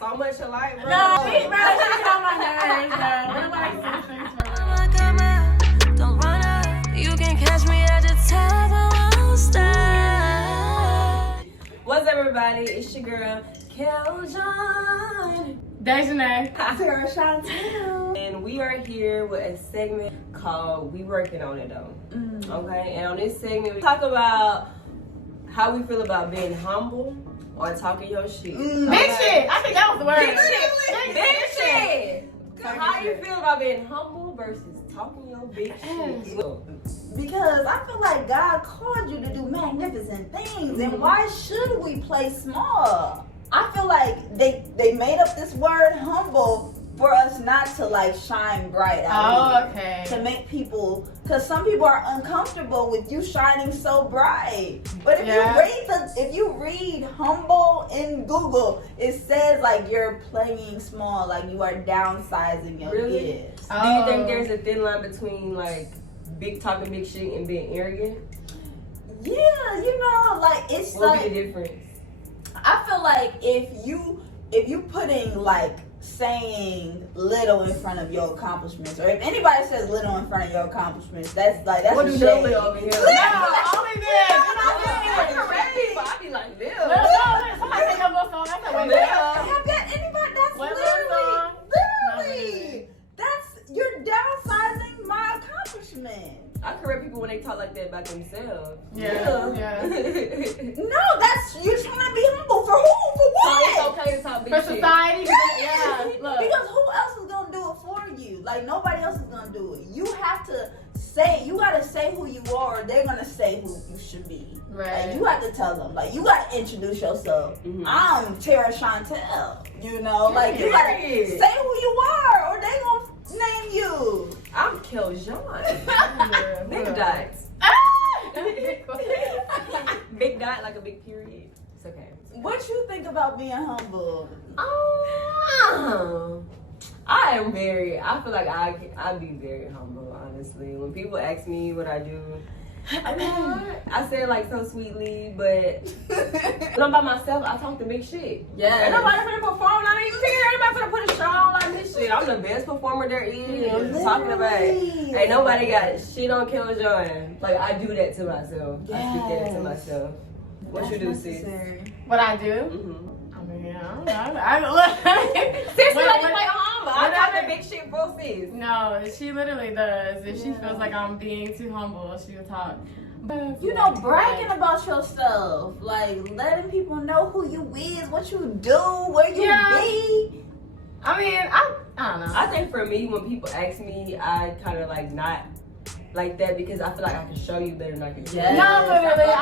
got so much alike, bro. No, he get on my nerves, though. Nobody says things for real. Don't run up. You can catch me at the top. I won't stop. What's up, everybody? It's your girl, Keljon. Dejanay. Sarah Chantel. And we are here with a segment called We Working On It, though. Okay? And on this segment, we talk about how we feel about being humble or talking your shit. Big shit. I think that was the word. Big shit. How you feel about being humble versus talking your big shit? Because I feel like God called you to do magnificent things, and why should we play small? I feel like they made up this word humble for us not to like shine bright out Oh, okay. to make people, because some people are uncomfortable with you shining so bright. But if you read humble in Google, it says like you're playing small, like you are downsizing your gifts. Do you think there's a thin line between like talking big shit and being arrogant? Yeah, you know, like it's What like would be the difference? I feel like if you putting like saying little in front of your accomplishments, or if anybody says little in front of your accomplishments, that's What a do shame. Lily over here? No, only this. I be like, Lil. Somebody say your little song. That's a way Have that anybody? That's What literally that's you're downsizing my accomplishment. I correct people when they talk like that about themselves. Yeah. No, that's you're trying to be humble for who? For So what? it's okay to talk big For shit. society. Yeah. Look. Because who else is gonna do it for you? Like nobody else is gonna do it. You have to say, you gotta say who you are, or they're gonna say who you should be. Right. Like you have to tell them. Like you gotta introduce yourself. I'm Tara Chantel. You know, like you gotta Period. say who you are, or they gonna name you. I'm Keljon. Big dots. Big dot like a big period. It's okay. What you think about being humble? I feel like I'd be very humble, honestly. When people ask me what I do, I say it like so sweetly, but when I'm by myself, I talk the big shit. Yeah. Ain't nobody finna perform, not even here. Ain't nobody finna put a show on like this shit. I'm the best performer there is. Talking about it. Ain't nobody got shit on Keljon. Like, I do that to myself. I speak that to myself. What you do, sis? What I do? Mm-hmm. I mean, I don't know. Sis, we like to play humble. I talk the big shit for sis. No, she literally does. If she feels like I'm being too humble, she'll talk. You know, bragging about yourself, like letting people know who you is, what you do, where you be. I mean, I don't know. I think for me, when people ask me, I kind of like not like that because I feel like I can show you better than I can show you. No, literally, I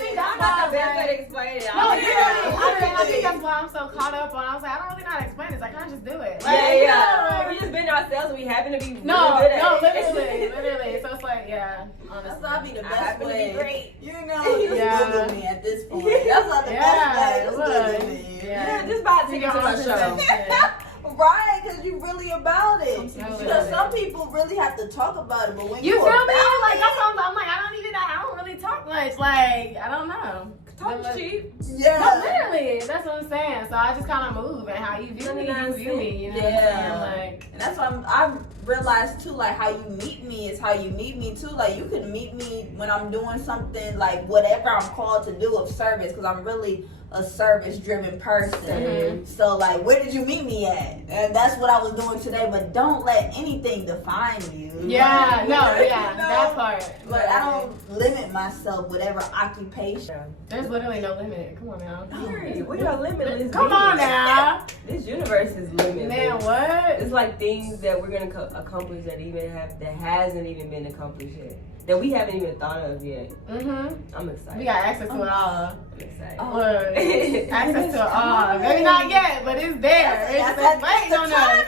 think I'm that's not the why. best way to explain it. No, literally, I think that's why I'm so caught up on. I was like, I don't really know how to explain this. I can't just do it. Like, Yeah. We just been ourselves and we happen to be really No, good at it. literally. So it's like, yeah, That's honestly. not be the I best happen to be way. great. You know, just Yeah. Google me at this point. That's not the best way. Just Google me. Yeah, just buy a ticket to my show. Right, because you really about it. Absolutely. Because some people really have to talk about it, but when You you feel me? about Like it, that's what I'm like. I don't really talk much. Like I don't know. Talk cheap. No, yeah. literally, that's what I'm saying. So I just kind of move, and how you view me, you view me. You know what I'm saying? Like, And that's why I realized too, like how you meet me is how you meet me too. Like you can meet me when I'm doing something like whatever I'm called to do of service, because I'm really a service-driven person. So like, where did you meet me at? And that's what I was doing today. But don't let anything define you. yeah, Like, no, you yeah, know? that part. But I don't limit myself whatever occupation. There's literally no limit. Come on now. Period. We are limitless. Come on beings. now. This universe is limitless. Man, what? It's like things that we're gonna accomplish that hasn't even been accomplished yet. That we haven't even thought of yet. I'm excited. We got access to it all. I'm excited. Look, access to it all. Maybe not yet, but it's there. It's waiting on us.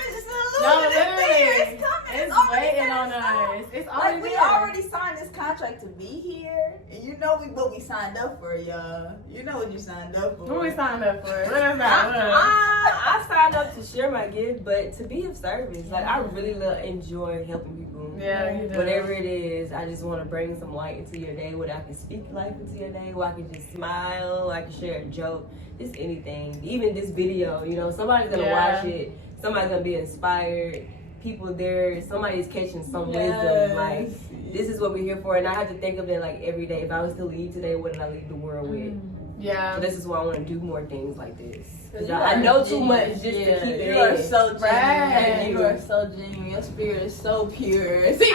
No, literally. It's coming. It's It's on waiting on us. It's already Like, we there. already signed this contract to be here. And you know what we signed up for, y'all. You know what you signed up for. What we signed up for? What is that? I signed up to share my gift, but to be of service. Like, I really enjoy helping people. Yeah, you do. Whatever it is, I just want to bring some light into your day, where I can speak life into your day, where I can just smile, I can share a joke, just anything. Even this video, you know, somebody's going to watch it, somebody's going to be inspired, people there, somebody's catching some wisdom. Like, this is what we're here for, and I have to think of it like every day. If I was to leave today, what did I leave the world with? Yeah. So this is why I want to do more things like this. I know too much just to keep it You in. are so genuine. Right. You are so genuine. Your spirit is so pure. See,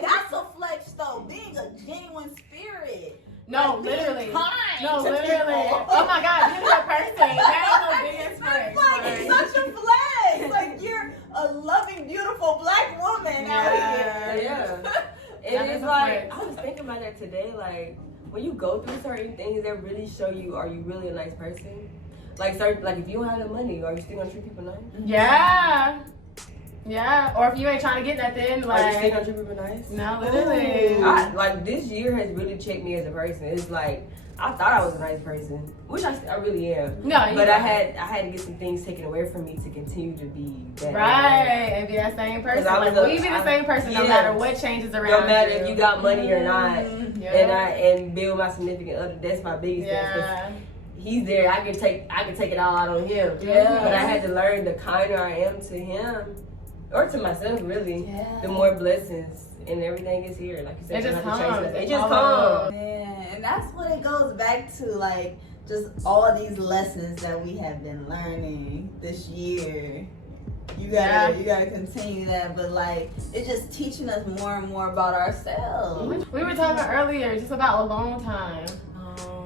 that's a flex though. Being a genuine spirit. No, Like, being literally. kind No, to literally. people. Oh my God, you're a person. That is the biggest flex. Like, it's such a flex. Like, you're a loving, beautiful black woman out here. Yeah. That And is it's a like, flex. I was thinking about that today, like, when you go through certain things that really show you, are you really a nice person? Like, certain, like if you don't have the money, are you still gonna treat people nice? Yeah. Yeah. Or if you ain't trying to get nothing, Are you still like, gonna treat people nice? no, literally. Like, this year has really checked me as a person. It's like, I thought I was a nice person, which I really am. No, But I had to get some things taken away from me to continue to be better. Right, and be that same person. 'Cause I was Like, we be the same person no yeah. matter what changes around No matter you. if you got money or not. Yeah. And be with my significant other. That's my biggest thing. 'Cause Yeah. he's there. I can take it all out on him. Yeah. But I had to learn the kinder I am to him, or to myself, really. Yeah. The more blessings and everything is here. Like you said, It you just don't have to chase comes. it. It It's just all comes. Yeah, and that's what it goes back to, like, just all these lessons that we have been learning this year. You gotta continue that, but like, it's just teaching us more and more about ourselves. We were talking earlier just about alone time.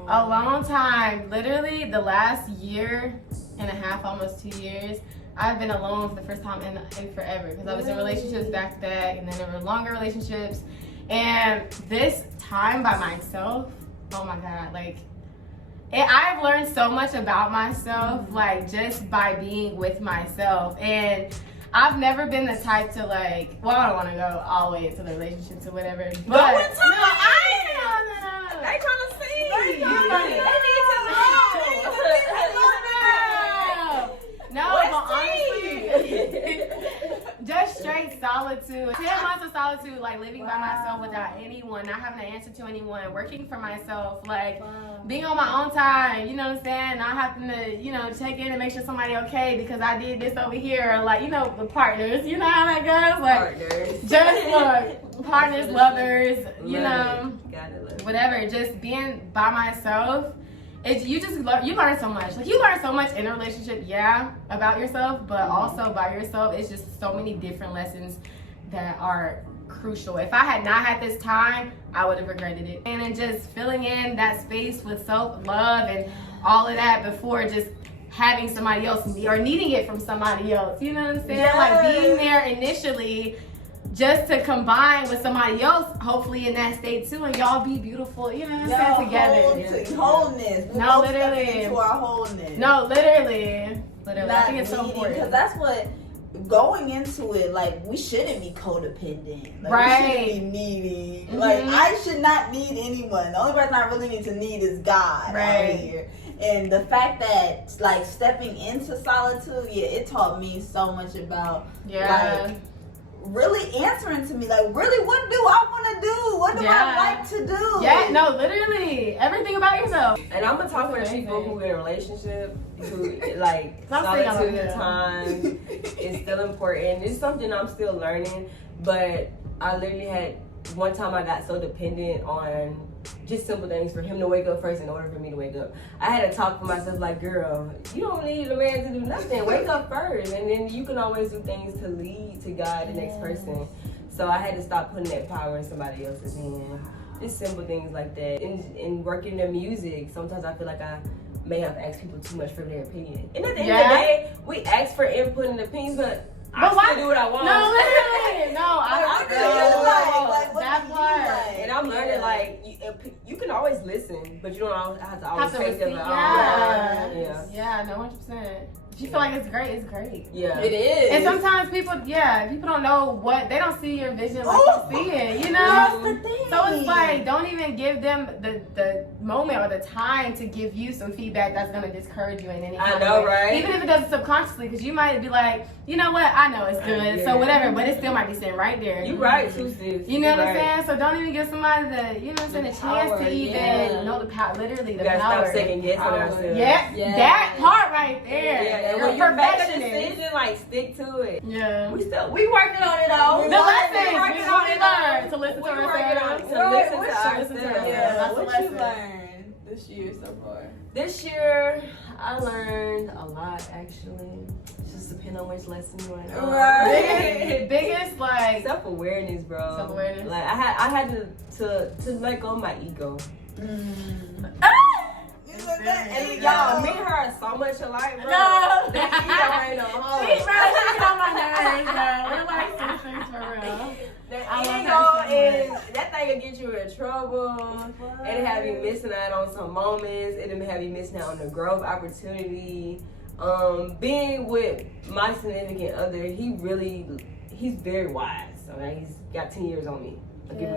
A long time. Literally, the last year and a half, almost 2 years, I've been alone for the first time in forever. Because I was in relationships back to back, and then there were longer relationships. And this time by myself, oh my God, like, I've learned so much about myself, like, just by being with myself. And I've never been the type to, like, well, I don't want to go all the way into the relationships or whatever. But Go no, into it. no. They trying to see. They You tryna know, see. they need to know. No, but honestly, just straight solitude. 10 months of solitude, like living by myself without anyone, not having to answer to anyone, working for myself, like being on my own time, you know what I'm saying? Not having to, you know, check in and make sure somebody okay because I did this over here, or like, you know, the partners, you know how that goes? Like, Partners. just like partners, lovers, you Love know. it. Gotta love it. Whatever, just being by myself, it's you learn so much. Like, you learn so much in a relationship, yeah, about yourself, but also by yourself. It's just so many different lessons that are crucial. If I had not had this time, I would have regretted it. And then just filling in that space with self-love and all of that before just having somebody else or needing it from somebody else. You know what I'm saying? Yes. Like, being there initially just to combine with somebody else, hopefully in that state too, and y'all be beautiful, you know what I'm saying, together. Wholeness. We're No, both stepping literally. into our wholeness. No, literally. I think it's so because important. that's what going into it, like, we shouldn't be codependent. Like, Right. we shouldn't be needy. Mhm. Like, I should not need anyone. The only person I really need to need is God Right. out here. And the fact that, like, stepping into solitude, yeah, it taught me so much about, Yeah. like, really answering to me, like, really, what do I want to do? What do Yeah. I like to do? Yeah, no, literally. Everything about yourself. And I'm gonna talk for the Amazing. people who in a relationship who like I'm saying I solitude love of that. time is still important. It's something I'm still learning, but I literally had one time I got so dependent on just simple things for him to wake up first in order for me to wake up. I had to talk for myself like, girl, you don't need a man to do nothing. Wake up first, and then you can always do things to lead to God, the next person. So I had to stop putting that power in somebody else's hand. Just simple things like that. In working the music, sometimes I feel like I may have asked people too much for their opinion. And at the end of the day, we ask for input and opinions, but I But why- still do what I want. No, literally. No, Like, I what do feel you like? you. Like, what That That part. And I'm learning like you can always listen, but you don't have to always Have to take them receive, out. yeah, no, 100%. If you feel like it's great, it's great. Yeah. It is. And sometimes people don't know they don't see your vision like you see it, you know? That's the thing. So it's like, don't even give them the moment or the time to give you some feedback that's going to discourage you in any kind I know, of way. right? Even if it does it subconsciously, because you might be like, you know what, I know it's good, so whatever, but it still might be sitting right there. You right, too, sis. You know what I'm right. saying? So don't even give somebody the, you know what I'm saying, the chance to even know the power, literally the We gotta power. stop second guessing ourselves. Yeah, Yes. that part right there. Yeah, and You're when you make a perfectionist. decision, like stick to it. Yeah. We working on it though. The lessons we working on it learned to listen We to working on it. ourselves. To listen to Listen to ourselves. ourselves. Yeah, That's a what you lesson. learned this year so far? This year, I learned a lot actually. It just depends on which lesson you want to Right. Biggest like Self-awareness, bro. Self-awareness. Like I had to let go of my ego. And y'all, me and her are so much alike, bro. No. That ego ain't no home. She get on my nerves, bro. We're like sisters for real. I love Ego her so is that thing will get you in trouble. It'll have you missing out on some moments. It'll have you missing out on the growth opportunity. Being with my significant other, he's very wise. So he's got 10 years on me. I give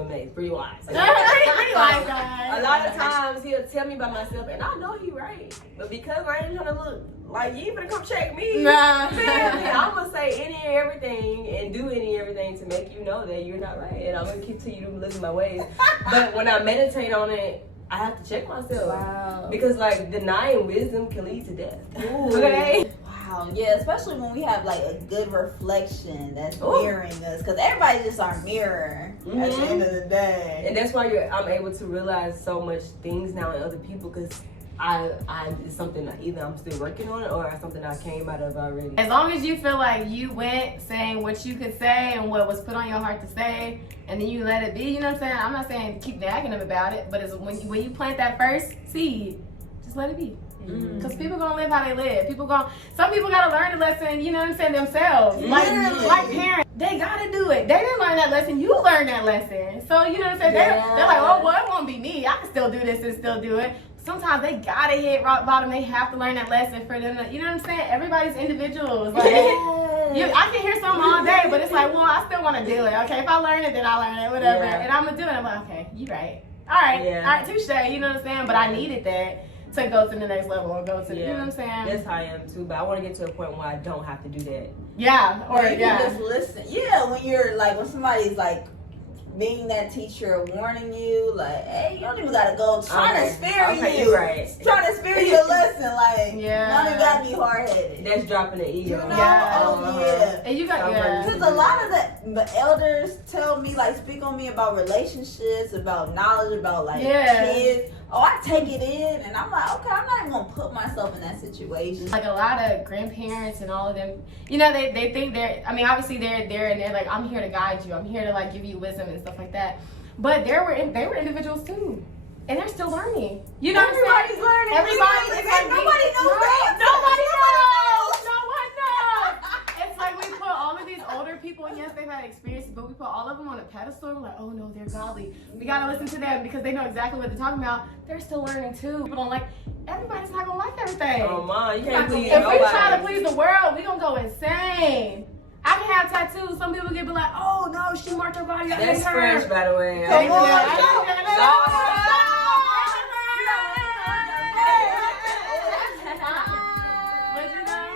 him that. He's pretty wise. pretty wise, guys. A lot of times he'll tell me about myself, and I know he's right. But because I ain't trying to look like you ain't gonna come check me, Nah. I'm gonna say any and everything and do any and everything to make you know that you're not right, and I'm gonna continue to live my ways. But when I meditate on it, I have to check myself. Wow. Because like denying wisdom can lead to death. Ooh. Okay. Wow. Yeah, especially when we have like a good reflection that's Ooh. mirroring us, because everybody's just our mirror at the end of the day. And that's why I'm able to realize so much things now in other people, because it's something that either I'm still working on or something I came out of already. As long as you feel like you went saying what you could say and what was put on your heart to say, and then you let it be, you know what I'm saying? I'm not saying keep nagging them about it, but it's when you plant that first seed, just let it be. Because people gonna live how they live. Some people gotta learn the lesson, you know what I'm saying, themselves. Like parents, they gotta do it. They didn't learn that lesson, you learned that lesson. So you know what I'm saying? They're like, oh well, it won't be me. I can still do this and still do it. Sometimes they gotta hit rock bottom. They have to learn that lesson for them to, you know what I'm saying? Everybody's individuals. Like, I can hear something all day, but it's like, well, I still want to do it. Okay, if I learn it, then I learn it, whatever. Yeah. And I'm gonna do it. I'm like, okay, you right. All right, touche. You know what I'm saying? But I needed that to go to the next level or go to the, you know what I'm saying? That's how I am too, but I want to get to a point where I don't have to do that. Yeah, or you can just listen. Yeah, when somebody's like being that teacher warning you, like, hey, you don't even gotta go trying to spare you. You're right. Trying to spare you a lesson, like, Yeah. none of gotta be hard headed. That's dropping the ego. You know? Yeah. Oh yeah. And you got, Because a lot of the elders tell me, like, speak on me about relationships, about knowledge, about like kids. Oh, I take it in, and I'm like, okay, I'm not even gonna put myself in that situation. like a lot of grandparents and all of them, you know, they think obviously they're there and they're like, I'm here to guide you. I'm here to like give you wisdom and stuff like that. But they were individuals too. And they're still learning. You know what I'm saying? Everybody's learning. Nobody knows that. Nobody knows. No one knows. It's like we put all of these older people, and yes, they've had experiences, but we put all of them on a pedestal. And we're like, oh no, they're godly. We gotta listen to them because they know exactly what they're talking about. They're still learning too. People don't like. Everybody's not gonna like everything. Oh man, you can't please If nobody. we try to please the world, we gonna go insane. I can have tattoos. Some people can be like, oh no, she marked her body. I hate That's her. fresh, by the way. Thank you. But you know,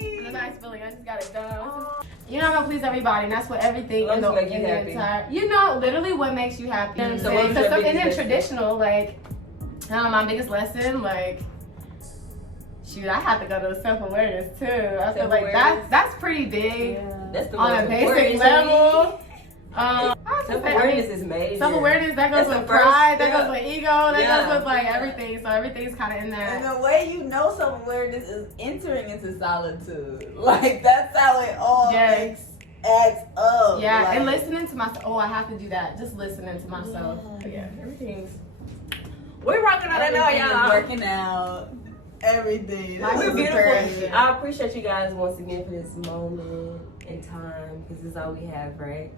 it's a nice feeling. I just got it done. You're not gonna please everybody, and that's what everything in the happy. entire. You know, literally what makes you happy. You know what I'm So saying? what's your Because biggest in lesson? traditional, like, my biggest lesson, like, shoot, I have to go to self-awareness too. I feel like that's pretty big That's the on most a basic important level. Self-awareness is major. Self-awareness, that goes That's with the first pride, that step. goes with ego, that Yeah. goes with like everything. So everything's kind of in And that. the way you know self-awareness is entering into solitude. Like, that's how it all adds up. Yeah, like, and listening to myself. Oh, I have to do that. Just listening to myself. Yeah, everything's. We're rocking on it now, everything is y'all. working out. Everything. Life This We're is beautiful. perfect. I appreciate you guys once again for this moment in time, because this is all we have, right?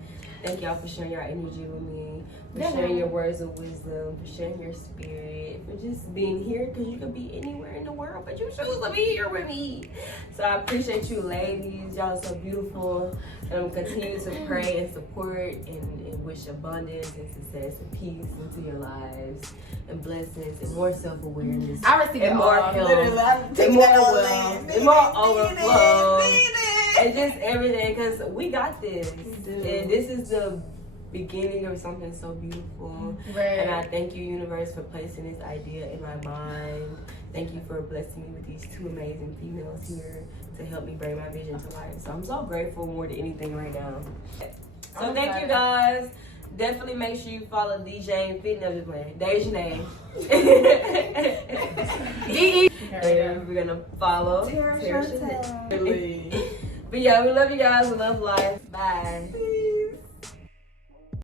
Thank y'all for sharing your energy with me, for Yeah. sharing your words of wisdom, for sharing your spirit, for just being here because you could be anywhere in the world, but you choose to be here with me. So I appreciate you, ladies. Y'all are so beautiful. And I'm continue to pray and support and wish abundance and success and peace into your lives and blessings and more self-awareness. I received it And more all. health. Literally, I'm And taking more that all wealth. in. And more overflow. Need it. And just everything, because we got this. do. And this is the beginning of something so beautiful. And I Right. thank you, universe, for placing this idea in my mind. Thank you for blessing me with these two amazing females here to help me bring my vision to life. So I'm so grateful more than anything right now. So I'm thank you excited. guys. Definitely make sure you follow DJ Fit. No, just playing. There's your name. DE. And we're gonna follow Tara Tara Chantel. Chantel. But yeah, we love you guys. We love life. Bye.